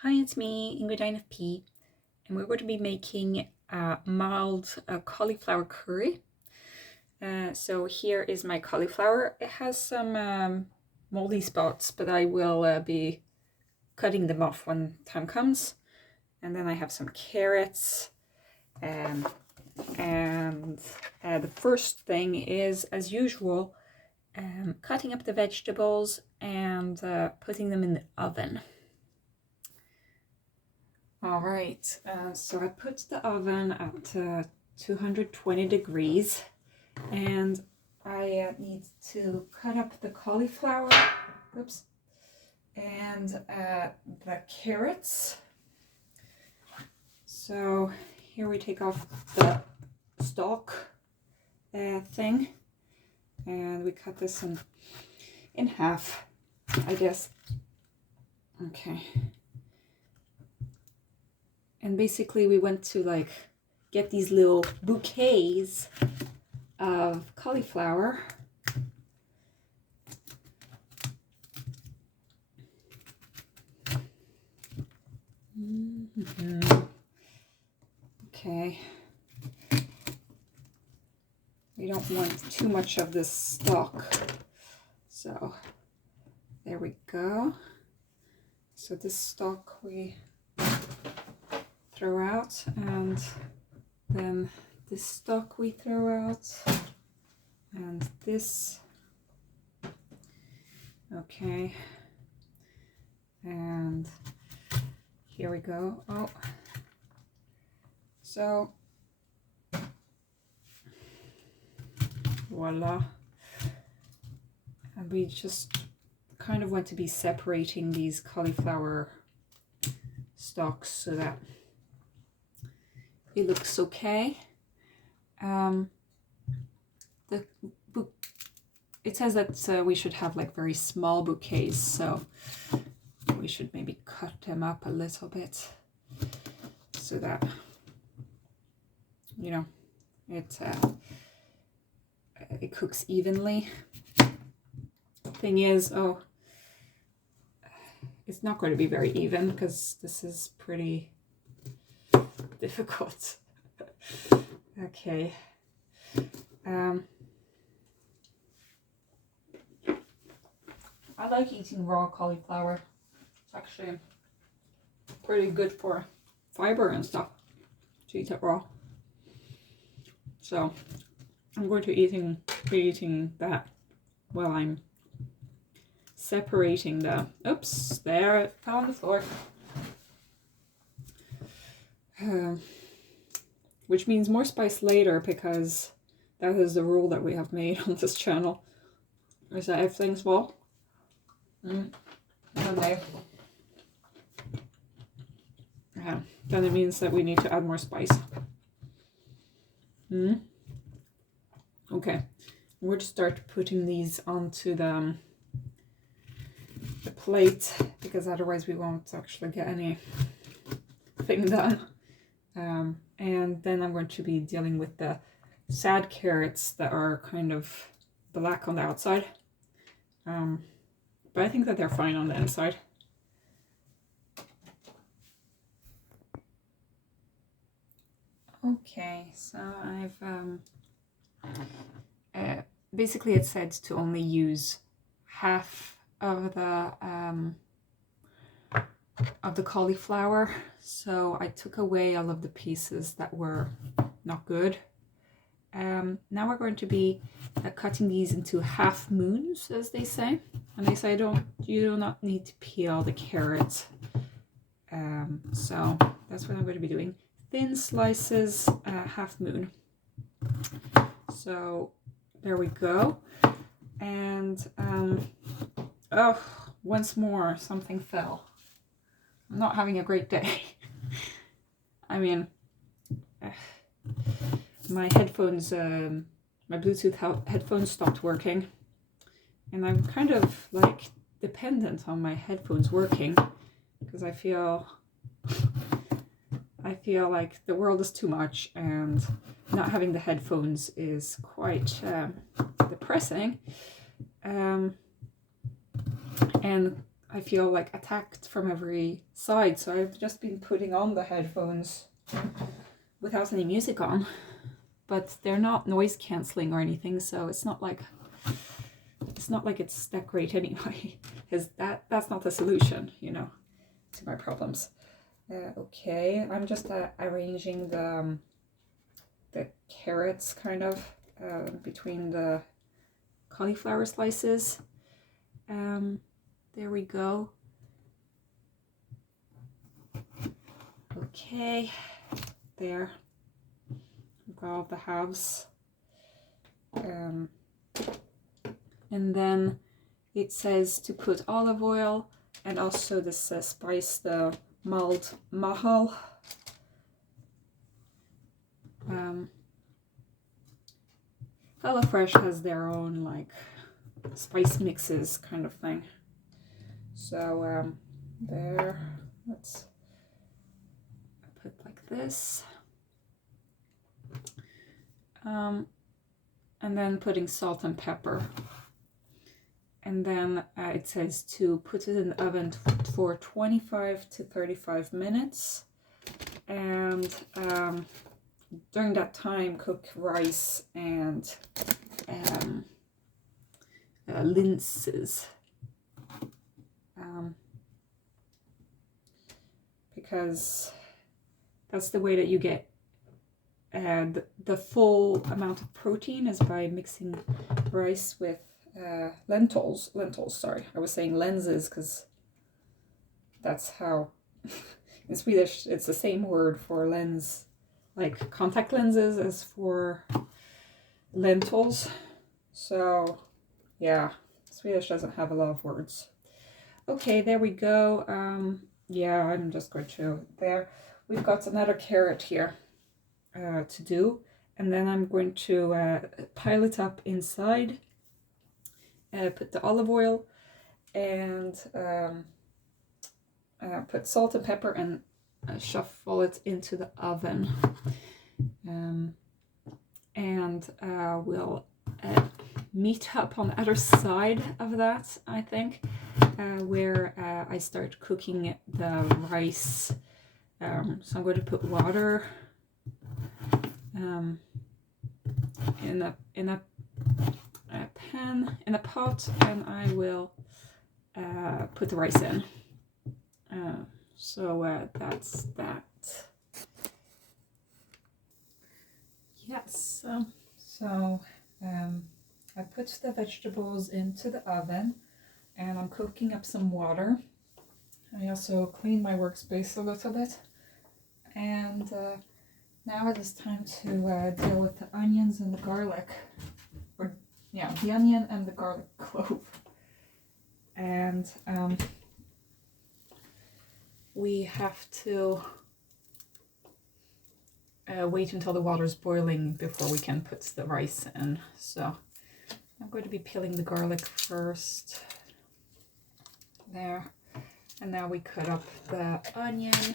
Hi, it's me, Ingridine of P, and we're going to be making a mild cauliflower curry. So here is my cauliflower. It has some moldy spots, but I will be cutting them off when time comes. And then I have some carrots. And the first thing is, as usual, cutting up the vegetables and putting them in the oven. All right, so I put the oven at 220 degrees, and I need to cut up the cauliflower, oops, and the carrots. So here we take off the stalk thing, and we cut this in half, I guess. Okay. And basically we went to get these little bouquets of cauliflower. Okay. We don't want too much of this stalk. So there we go. So this stalk we throw out, and then this stalk we throw out, and this. Okay, and here we go. Oh, so voila. And we just kind of want to be separating these cauliflower stalks so that it looks okay. It says that we should have very small bouquets, so we should maybe cut them up a little bit so that it cooks evenly. Thing is, it's not going to be very even because this is pretty difficult. Okay. I like eating raw cauliflower. It's actually pretty good for fiber and stuff to eat it raw. So I'm going to be eating that while I'm separating the, oops, there it fell on the floor. Which means more spice later, because that is the rule that we have made on this channel, is that if things fall, then it means that we need to add more spice. Okay, we're going to start putting these onto the plate, because otherwise we won't actually get anything done. And then I'm going to be dealing with the sad carrots that are kind of black on the outside. But I think that they're fine on the inside. Okay, so I've basically it said to only use half of the cauliflower, so I took away all of the pieces that were not good. Now we're going to be cutting these into half moons, as they say, and they say you do not need to peel the carrots. So that's what I'm going to be doing. Thin slices, half moon. So there we go. And once more something fell. I'm not having a great day. I mean, my headphones, my Bluetooth headphones stopped working, and I'm kind of dependent on my headphones working, because I feel like the world is too much, and not having the headphones is quite depressing. And I feel like attacked from every side, so I've just been putting on the headphones without any music on, but they're not noise cancelling or anything, so it's not like it's that great anyway, because that's not the solution, you know, to my problems. Okay, I'm just arranging the carrots kind of between the cauliflower slices. There we go. Okay, there. We've got all the halves. And then it says to put olive oil and also this spice, the mulled mahal. HelloFresh has their own like spice mixes kind of thing. So there, let's put like this. And then putting salt and pepper. And then it says to put it in the oven for 25 to 35 minutes. And during that time, cook rice and linses. Because that's the way that you get the full amount of protein, is by mixing rice with lentils, sorry. I was saying lenses because that's how, in Swedish, it's the same word for lens, like contact lenses, as for lentils. So yeah, Swedish doesn't have a lot of words. Okay, there we go. Yeah, I'm just going to, there. We've got another carrot here to do, and then I'm going to pile it up inside, put the olive oil, and put salt and pepper, and shuffle it into the oven. And we'll meet up on the other side of that, I think, where I start cooking the rice. So I'm going to put water in a pan, in a pot, and I will put the rice in. So that's that. Yes. So I put the vegetables into the oven, and I'm cooking up some water. I also cleaned my workspace a little bit, and now it is time to deal with the onions and the garlic, or yeah, the onion and the garlic clove. And we have to wait until the water's boiling before we can put the rice in. So I'm going to be peeling the garlic first. There. And now we cut up the onion.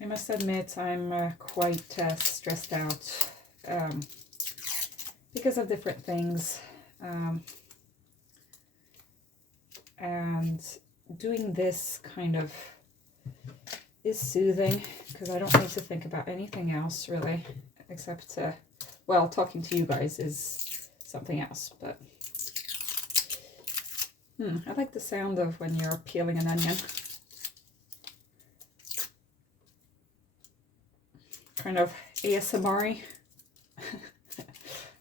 I must admit I'm quite stressed out because of different things. And doing this kind of is soothing, because I don't need to think about anything else really, except well, talking to you guys is something else. But I like the sound of when you're peeling an onion. Kind of ASMR-y.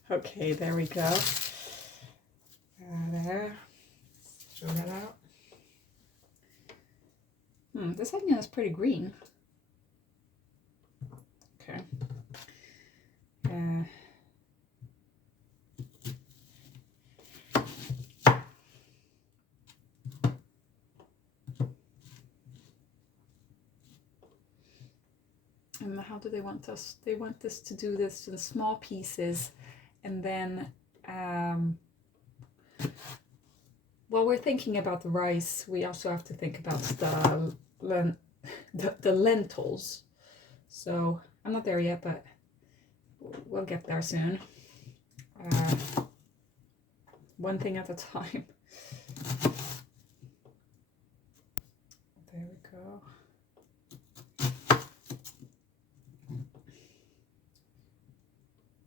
Okay, there we go. There. Throw that out. This onion is pretty green. Okay. And how do they want us? They want us to do this to the small pieces, and then while we're thinking about the rice, we also have to think about the lentils. So I'm not there yet, but we'll get there soon. One thing at a time. There we go.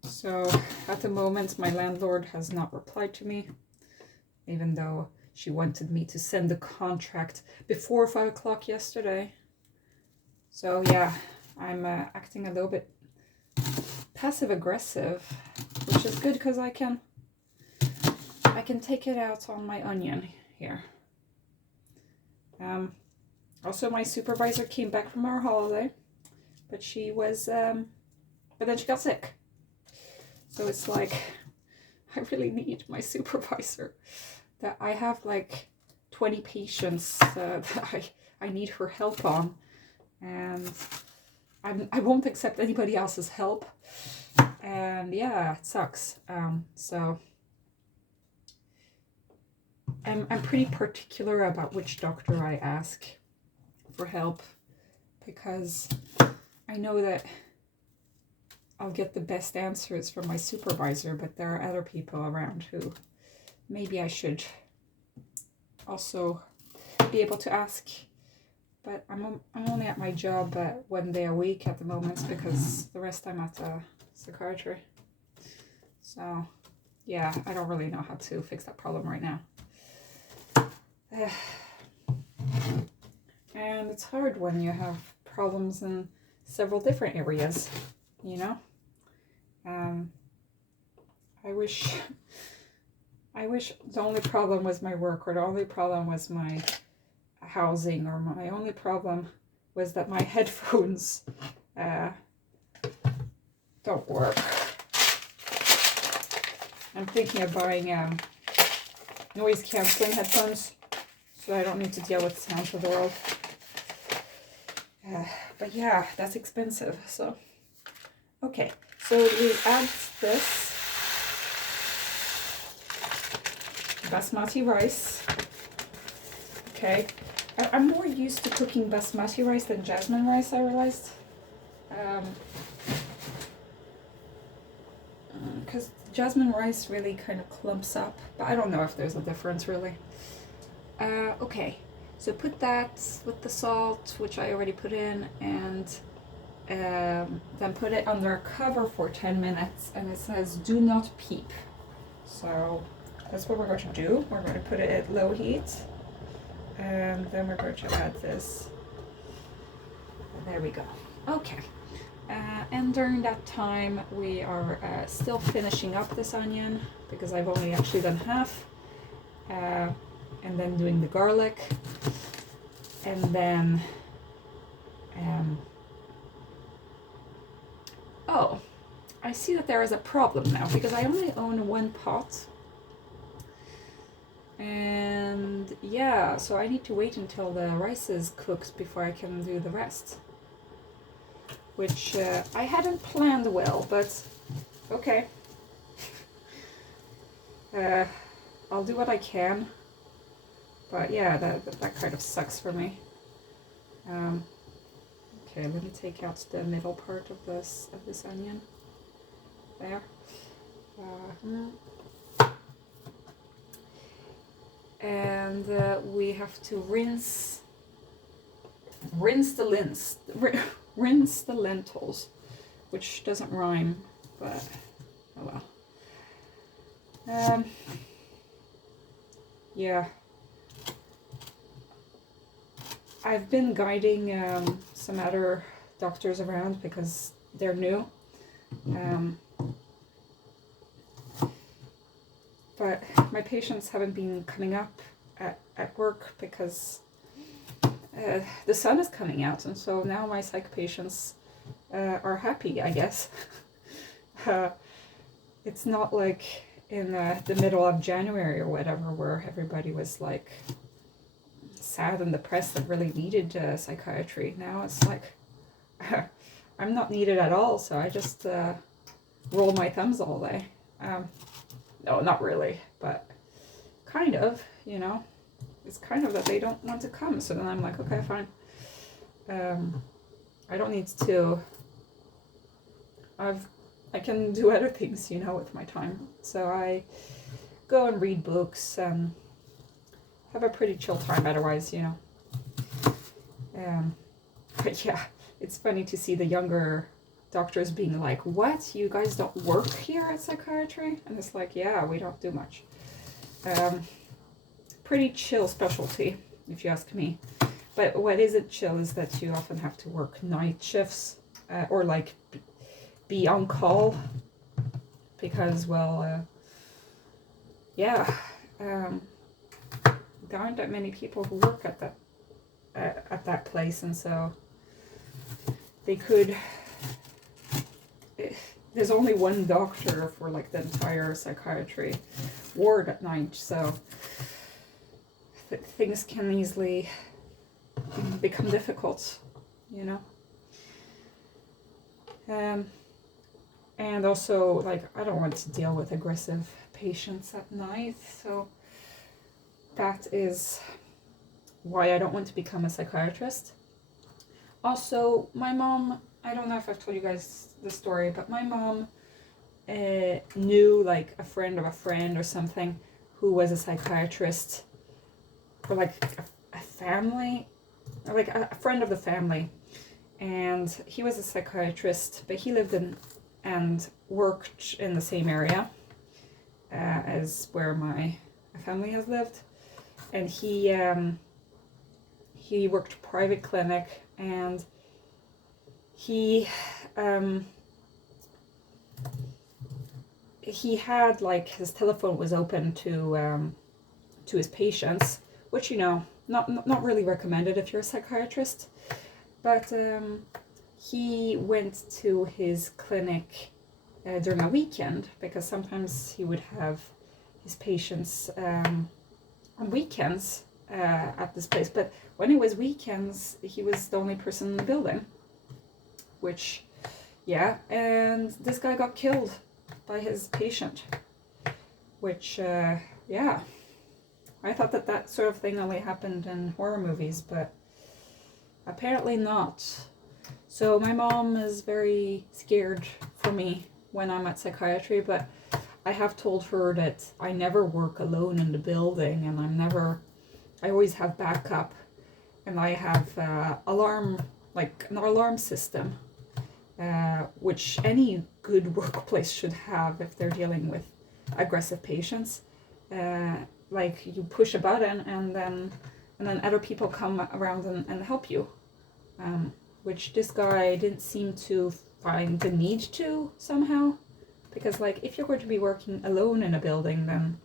So at the moment, my landlord has not replied to me, even though she wanted me to send the contract before 5 o'clock yesterday. So yeah, I'm acting a little bit passive aggressive, which is good because I can take it out on my onion here. Also, my supervisor came back from our holiday, but she was, but then she got sick. So it's like, I really need my supervisor. That I have like 20 patients that I need her help on, and I won't accept anybody else's help. And yeah, it sucks. So I'm pretty particular about which doctor I ask for help, because I know that I'll get the best answers from my supervisor, but there are other people around who maybe I should also be able to ask. But I'm only at my job 1 day a week at the moment, because the rest I'm at psychiatry. So yeah, I don't really know how to fix that problem right now. And it's hard when you have problems in several different areas, you know? I wish the only problem was my work, or the only problem was my housing, or my only problem was that my headphones don't work. I'm thinking of buying noise cancelling headphones, so I don't need to deal with the sounds of the world. But yeah, that's expensive. So okay, so we add this basmati rice. Okay, I'm more used to cooking basmati rice than jasmine rice, I realized. Because jasmine rice really kind of clumps up, but I don't know if there's a difference really. Okay, so put that with the salt, which I already put in, and then put it under a cover for 10 minutes, and it says do not peep. So that's what we're going to do. We're going to put it at low heat, and then we're going to add this. There we go. Okay. And during that time, we are still finishing up this onion, because I've only actually done half. And then doing the garlic. And then... oh, I see that there is a problem now, because I only own one pot. And yeah, so I need to wait until the rice is cooked before I can do the rest. Which I hadn't planned well, but okay. I'll do what I can. But yeah, that kind of sucks for me. Okay, let me take out the middle part of this onion. There. And we have to rinse the lentils, which doesn't rhyme, but oh well. Yeah, I've been guiding some other doctors around because they're new, but my patients haven't been coming up at work because the sun is coming out, and so now my psych patients are happy, I guess. It's not like in the middle of January or whatever, where everybody was like sad and depressed and really needed psychiatry. Now it's like I'm not needed at all, so I just roll my thumbs all day. No, not really, but kind of, you know. It's kind of that they don't want to come, so then I'm like, okay, fine. I don't need to. I can do other things, with my time. So I go and read books and have a pretty chill time otherwise, But yeah, it's funny to see the younger doctors being like, what? You guys don't work here at psychiatry? And it's like, yeah, we don't do much. Pretty chill specialty, if you ask me. But what isn't chill is that you often have to work night shifts or like be on call because, well, yeah, there aren't that many people who work at that place, and so they could. There's only one doctor for like the entire psychiatry ward at night, so things can easily become difficult, and also, like, I don't want to deal with aggressive patients at night, so that is why I don't want to become a psychiatrist. Also, my mom, I don't know if I've told you guys the story, but my mom knew like a friend of a friend or something who was a psychiatrist, or like a family, or like a friend of the family, and he was a psychiatrist, but he lived in and worked in the same area as where my family has lived, and he worked private clinic, and he had like his telephone was open to his patients, which not really recommended if you're a psychiatrist, but he went to his clinic during a weekend because sometimes he would have his patients on weekends at this place, but when it was weekends he was the only person in the building, which and this guy got killed by his patient, which I thought that sort of thing only happened in horror movies, but apparently not. So my mom is very scared for me when I'm at psychiatry, but I have told her that I never work alone in the building, and I always have backup, and I have an alarm system, which any good workplace should have if they're dealing with aggressive patients. Like you push a button and then other people come around and help you, which this guy didn't seem to find the need to somehow, because like if you're going to be working alone in a building, then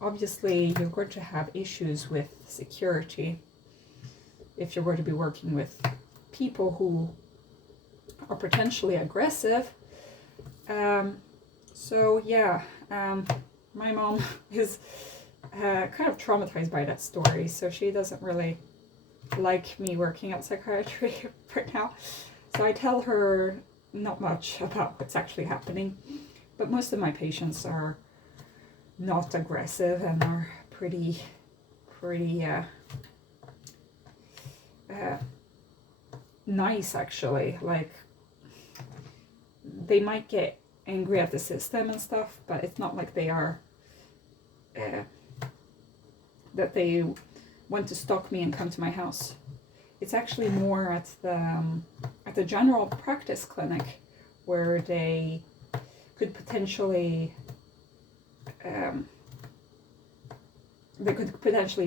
obviously you're going to have issues with security if you're going to be working with people who are potentially aggressive. My mom is kind of traumatized by that story, so she doesn't really like me working at psychiatry right now. So I tell her not much about what's actually happening, but most of my patients are not aggressive and are pretty nice, actually. Like, they might get angry at the system and stuff, but it's not like they are that they want to stalk me and come to my house. It's actually more at the general practice clinic where they could potentially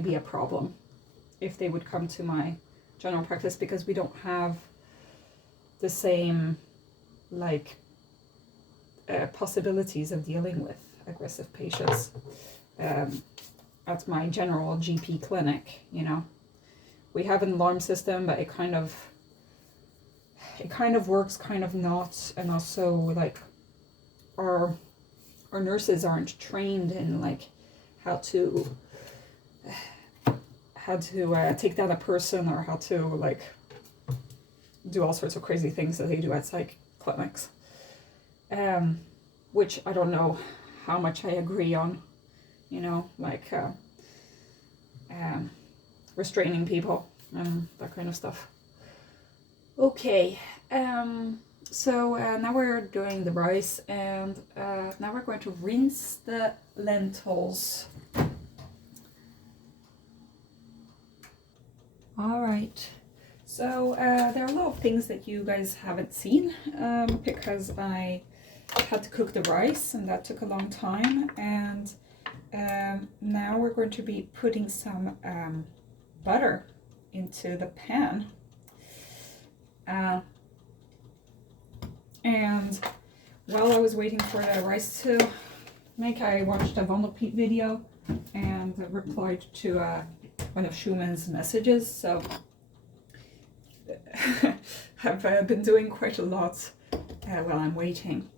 be a problem if they would come to my general practice, because we don't have the same possibilities of dealing with aggressive patients at my general GP clinic. We have an alarm system, but it kind of works, kind of not, and also like our nurses aren't trained in like how to take down a person, or how to like do all sorts of crazy things that they do at psych clinics, which I don't know how much I agree on, restraining people and that kind of stuff. Okay, So now we're doing the rice, and now we're going to rinse the lentils. All right. So there are a lot of things that you guys haven't seen because I had to cook the rice and that took a long time. And now we're going to be putting some butter into the pan. And while I was waiting for the rice to make, I watched a Von Pete video and replied to one of Schumann's messages. So I've been doing quite a lot while I'm waiting.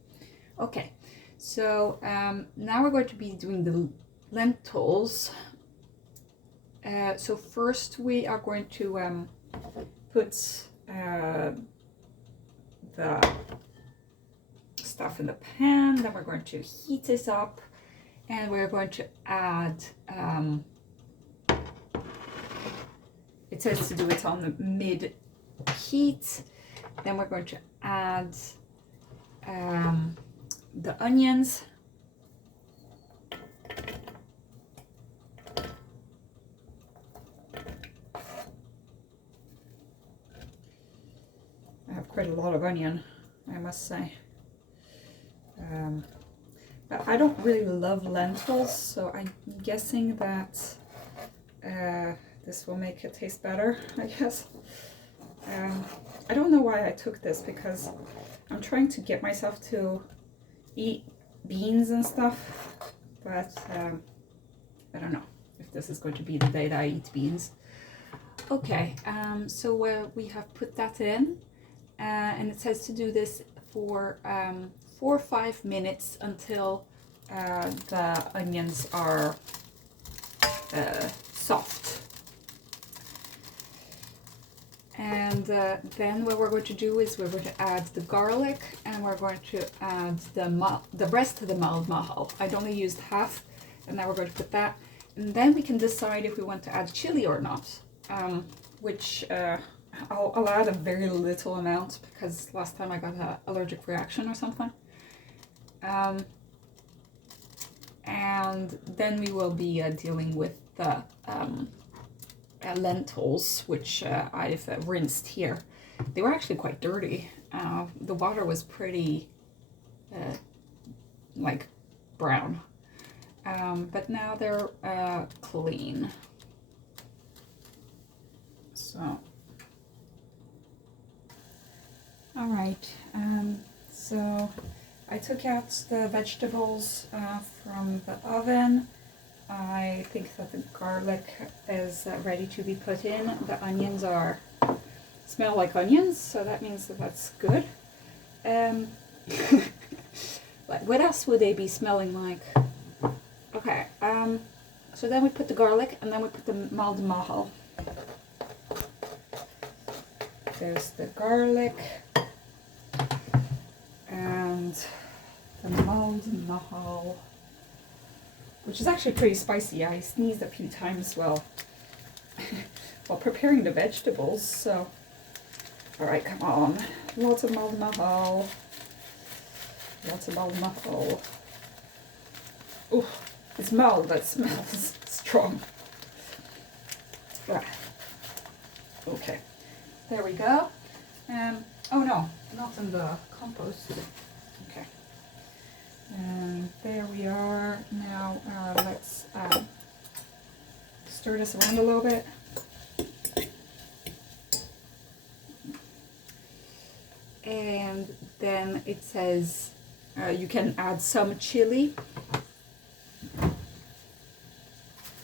Okay, so now we're going to be doing the lentils. So first we are going to put the stuff in the pan, then we're going to heat this up, and we're going to add, it says to do it on the mid heat, then we're going to add the onions. I have quite a lot of onion, I must say. But I don't really love lentils, so I'm guessing that this will make it taste better, I guess. I don't know why I took this, because I'm trying to get myself to eat beans and stuff, but I don't know if this is going to be the day that I eat beans. Okay, so we have put that in, and it says to do this for 4 or 5 minutes until the onions are soft. And then what we're going to do is we're going to add the garlic, and we're going to add the rest of the mild mahal. I'd only used half, and now we're going to put that. And then we can decide if we want to add chili or not, which I'll add a very little amount, because last time I got an allergic reaction or something. And then we will be dealing with the lentils, which I've rinsed here. They were actually quite dirty. The water was pretty like brown, but now they're clean. So, all right. So I took out the vegetables from the oven. I think that the garlic is ready to be put in. The onions smell like onions, so that means that that's good. What else would they be smelling like? Okay, so then we put the garlic, and then we put the mild mahal. There's the garlic and the mild mahal, which is actually pretty spicy. I sneezed a few times while preparing the vegetables. So, all right, come on, lots of mild mahal, lots of mild mahal. Oh, it's mild, but it smells strong. Right. Okay, there we go. Oh no, not in the compost. Okay. And there we are. Now let's stir this around a little bit. And then it says you can add some chili,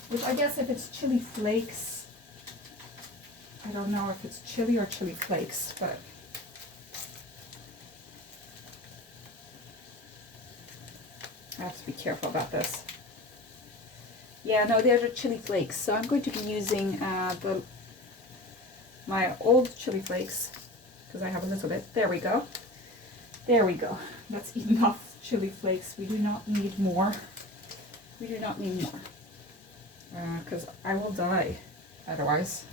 which I guess if it's chili flakes, I don't know if it's chili or chili flakes, but I have to be careful about this. Yeah, no, they're the chili flakes. So I'm going to be using my old chili flakes, because I have a little bit. There we go. There we go. That's enough chili flakes. We do not need more. We do not need more. Because I will die otherwise.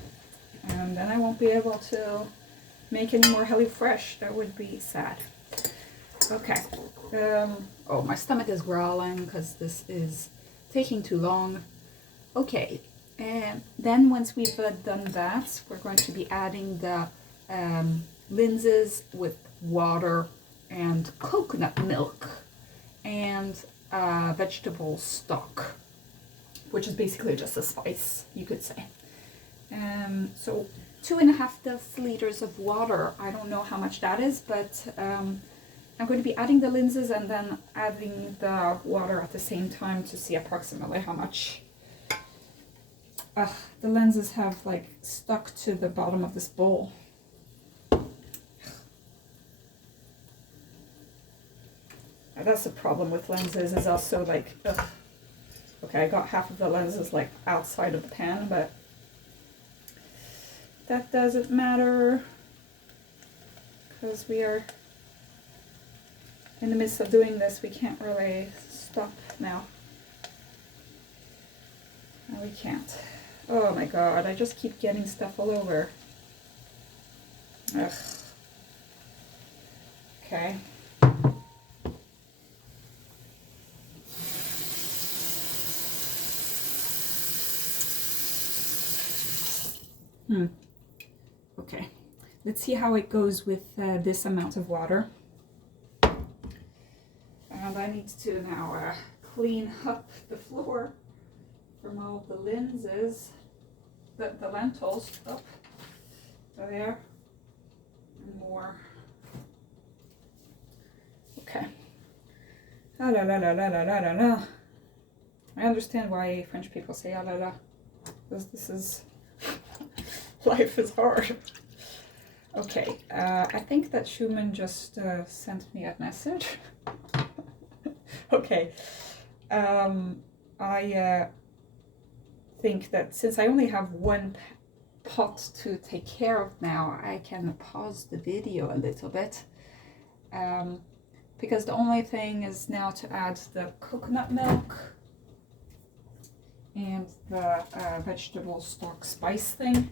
And then I won't be able to make any more HelloFresh. That would be sad. Okay. Oh, my stomach is growling because this is taking too long. Okay. And then once we've done that, we're going to be adding the linses with water and coconut milk and vegetable stock, which is basically just a spice, you could say. So 2.5 deciliters of water. I don't know how much that is, but I'm going to be adding the linses and then adding the water at the same time to see approximately how much. The lenses have like stuck to the bottom of this bowl. That's the problem with lenses, is also like, okay, I got half of the lenses like outside of the pan, but that doesn't matter because we are in the midst of doing this. We can't really stop now. No, we can't. Oh my god, I just keep getting stuff all over. Ugh. Okay. Okay, let's see how it goes with this amount of water. And I need to now clean up the floor from all the lenses, the lentils up there, and more. Okay. Ah la la la la la la la la. I understand why French people say ah la la, because this is life is hard. Okay, I think that Schumann just sent me a message. Okay, I think that since I only have one pot to take care of now, I can pause the video a little bit, because the only thing is now to add the coconut milk and the vegetable stock spice thing,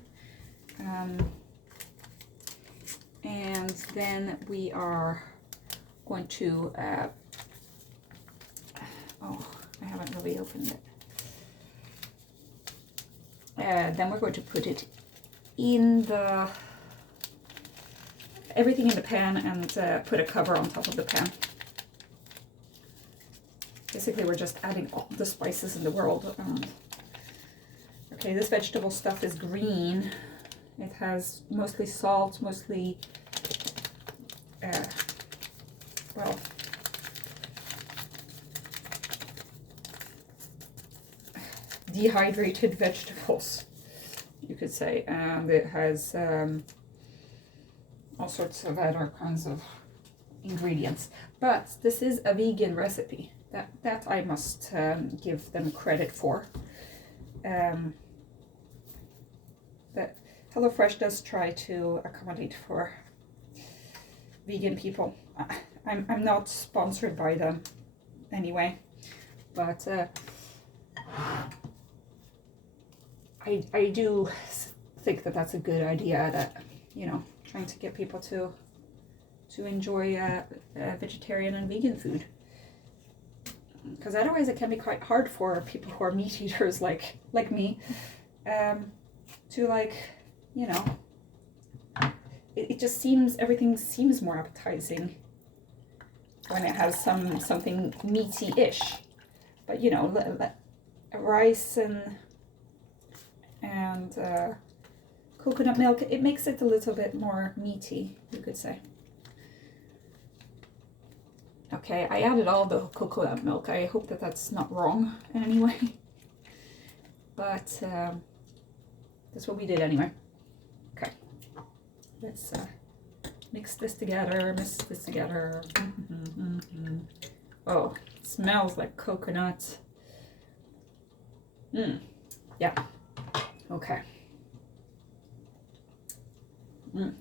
and then we are going to oh, I haven't really opened it. Then we're going to put it in the everything in the pan and put a cover on top of the pan. Basically, we're just adding all the spices in the world. Okay, this vegetable stuff is green. It has mostly salt, mostly well, dehydrated vegetables, you could say, and it has all sorts of other kinds of ingredients. But this is a vegan recipe. That I must give them credit for. That HelloFresh does try to accommodate for vegan people. I'm not sponsored by them anyway, but I do think that that's a good idea, that, you know, trying to get people to enjoy vegetarian and vegan food, because otherwise it can be quite hard for people who are meat eaters like me, to, like, you know, it just seems, everything seems more appetizing when it has something meaty-ish, but, you know, rice and coconut milk, it makes it a little bit more meaty, you could say. Okay, I added all the coconut milk. I hope that that's not wrong in any way, but that's what we did anyway. Okay, let's mix this together, Oh, it smells like coconut. Yeah. Okay.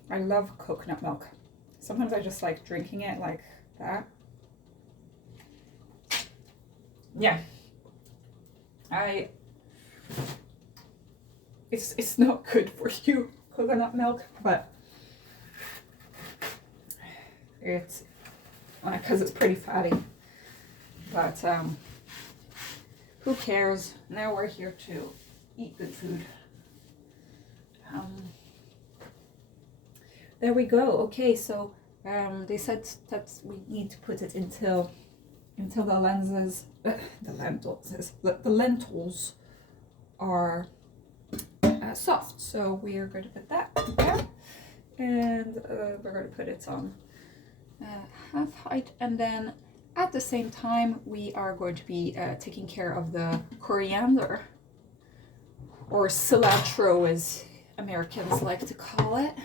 I love coconut milk. Sometimes I just like drinking it like that. Yeah. It's not good for you, coconut milk, but It's because it's pretty fatty. But who cares? Now we're here to eat good food. There we go. Okay, so they said that we need to put it until the lentils are soft. So we are going to put that there, and we're going to put it on half height, and then at the same time we are going to be taking care of the coriander, or cilantro as Americans like to call it.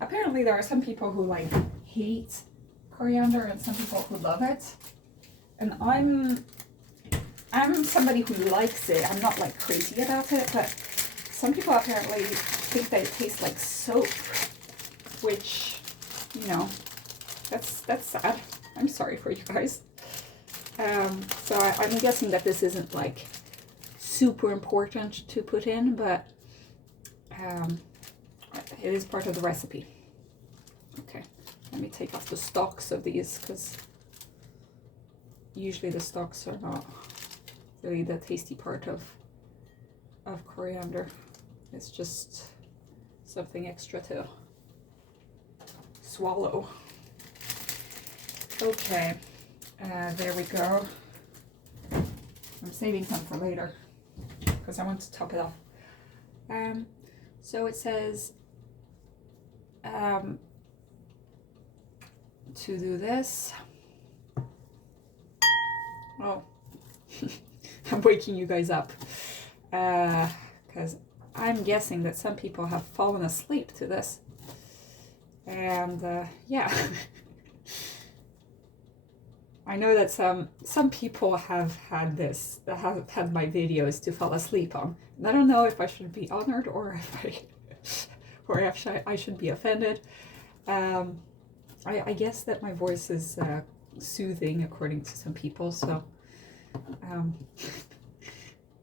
Apparently there are some people who like hate coriander and some people who love it, and I'm somebody who likes it. I'm not like crazy about it, but some people apparently think that it tastes like soap, which, you know, that's sad. I'm sorry for you guys. So I'm guessing that this isn't like super important to put in, but it is part of the recipe. Okay, let me take off the stalks of these, because usually the stalks are not really the tasty part of coriander. It's just something extra to swallow. Okay, there we go. I'm saving some for later because I want to top it off. So it says to do this. Oh, I'm waking you guys up because I'm guessing that some people have fallen asleep to this, and yeah. I know that some people have had this, have had my videos to fall asleep on. And I don't know if I should be honored or if I should be offended. I guess that my voice is soothing according to some people, so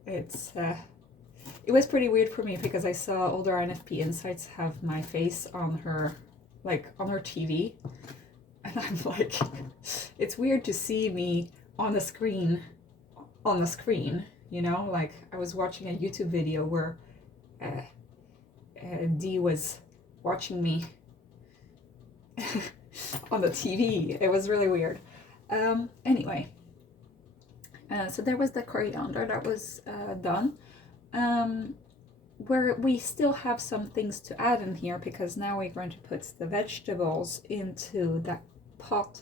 it was pretty weird for me because I saw older INFP Insights have my face on her TV. And I'm like, it's weird to see me on the screen, you know? Like, I was watching a YouTube video where Dee was watching me on the TV. It was really weird. Anyway, so there was the coriander that was done. Where we still have some things to add in here, because now we're going to put the vegetables into that pot,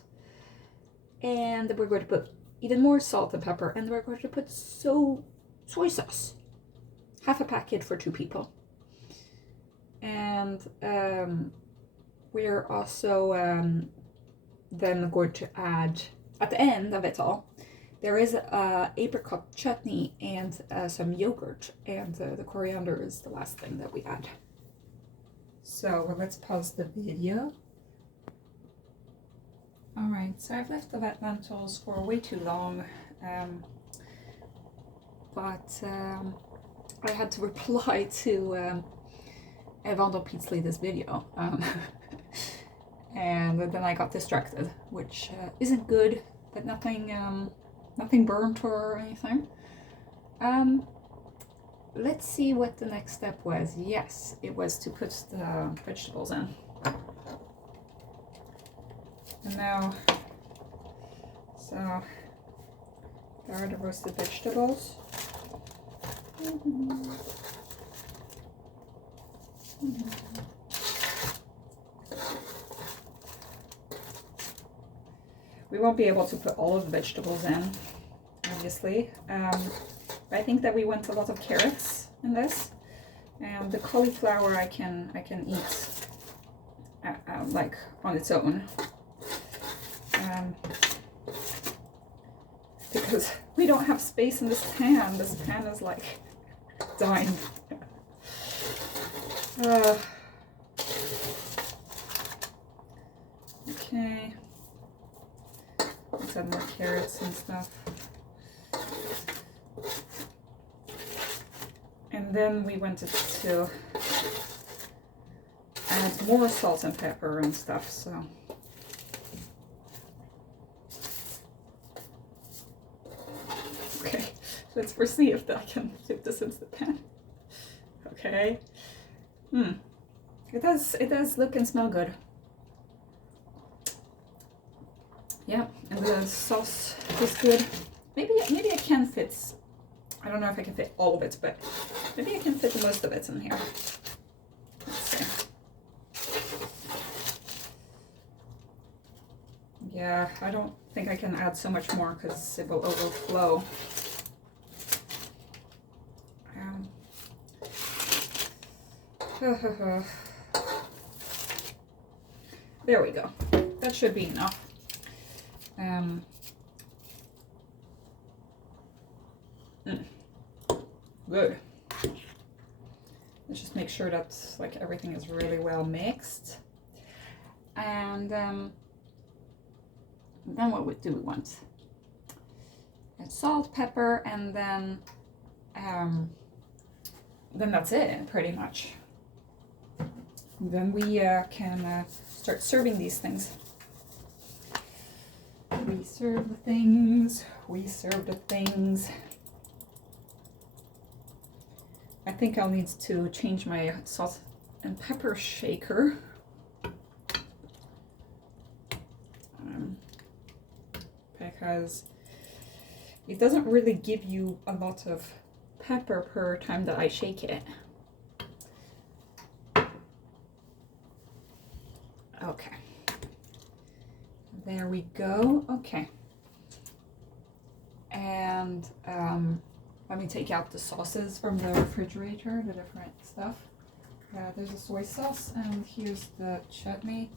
and we're going to put even more salt and pepper, and we're going to put soy sauce, half a packet for 2 people. And we're also then going to add, at the end of it all, there is apricot chutney and some yogurt, and the coriander is the last thing that we add. So let's pause the video. All right, so I've left the wet lentils for way too long, but I had to reply to Evan Pizley this video, and then I got distracted, which isn't good, but nothing burnt or anything. Let's see what the next step was. Yes, it was to put the vegetables in. And now, so there are the roasted vegetables. We won't be able to put all of the vegetables in, obviously. I think that we want a lot of carrots in this, and the cauliflower I can eat like on its own, because we don't have space in this pan. This pan is like dying. Okay. Let's add more carrots and stuff. And then we wanted to add more salt and pepper and stuff, so. Okay, let's first see if I can fit this into the pan. Okay. It does look and smell good. Yeah, and the sauce is good. Maybe I can fit, I don't know if I can fit all of it, but maybe I can fit most of it in here. Let's see. Yeah, I don't think I can add so much more because it will overflow. There we go. That should be enough. Good. Let's just make sure that like everything is really well mixed. And then what do we want? Salt, pepper, and then that's it pretty much. Then we can start serving these things. We serve the things. We serve the things. I think I'll need to change my salt and pepper shaker. Because it doesn't really give you a lot of pepper per time that I shake it. Okay. There we go. Okay. And let me take out the sauces from the refrigerator, the different stuff. There's a soy sauce, and here's the chutney.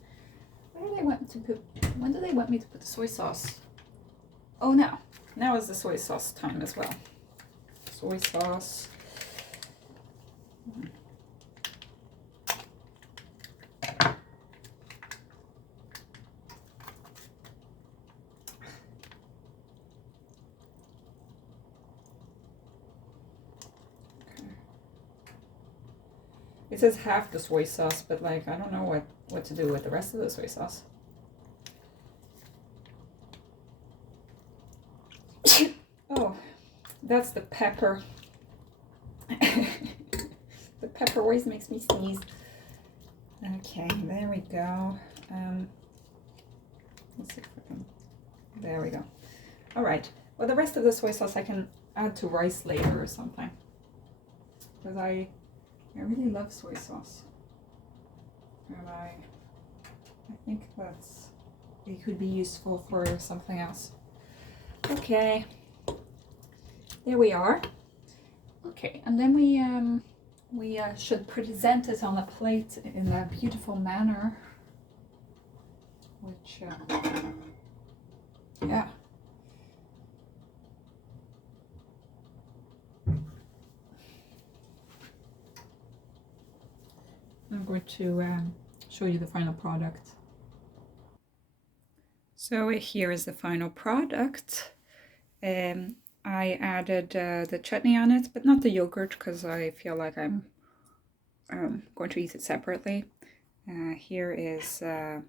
When do they want me to put the soy sauce? Oh, now is the soy sauce time as well. Soy sauce. It says half the soy sauce, but like I don't know what to do with the rest of the soy sauce. Oh, that's the pepper. The pepper always makes me sneeze. Okay, there we go. Let's see if I can. There we go. All right. Well, the rest of the soy sauce I can add to rice later or something, because I really love soy sauce, and I think it could be useful for something else. Okay, there we are. Okay, and then we should present it on a plate in a beautiful manner, which yeah. I'm going to show you the final product. So here is the final product. I added the chutney on it, but not the yogurt, because I feel like I'm going to eat it separately. Here is the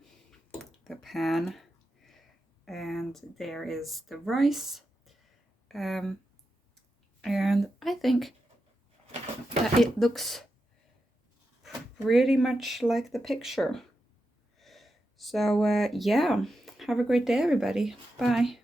pan, and there is the rice. And I think that it looks pretty much like the picture. So yeah, have a great day, everybody. Bye.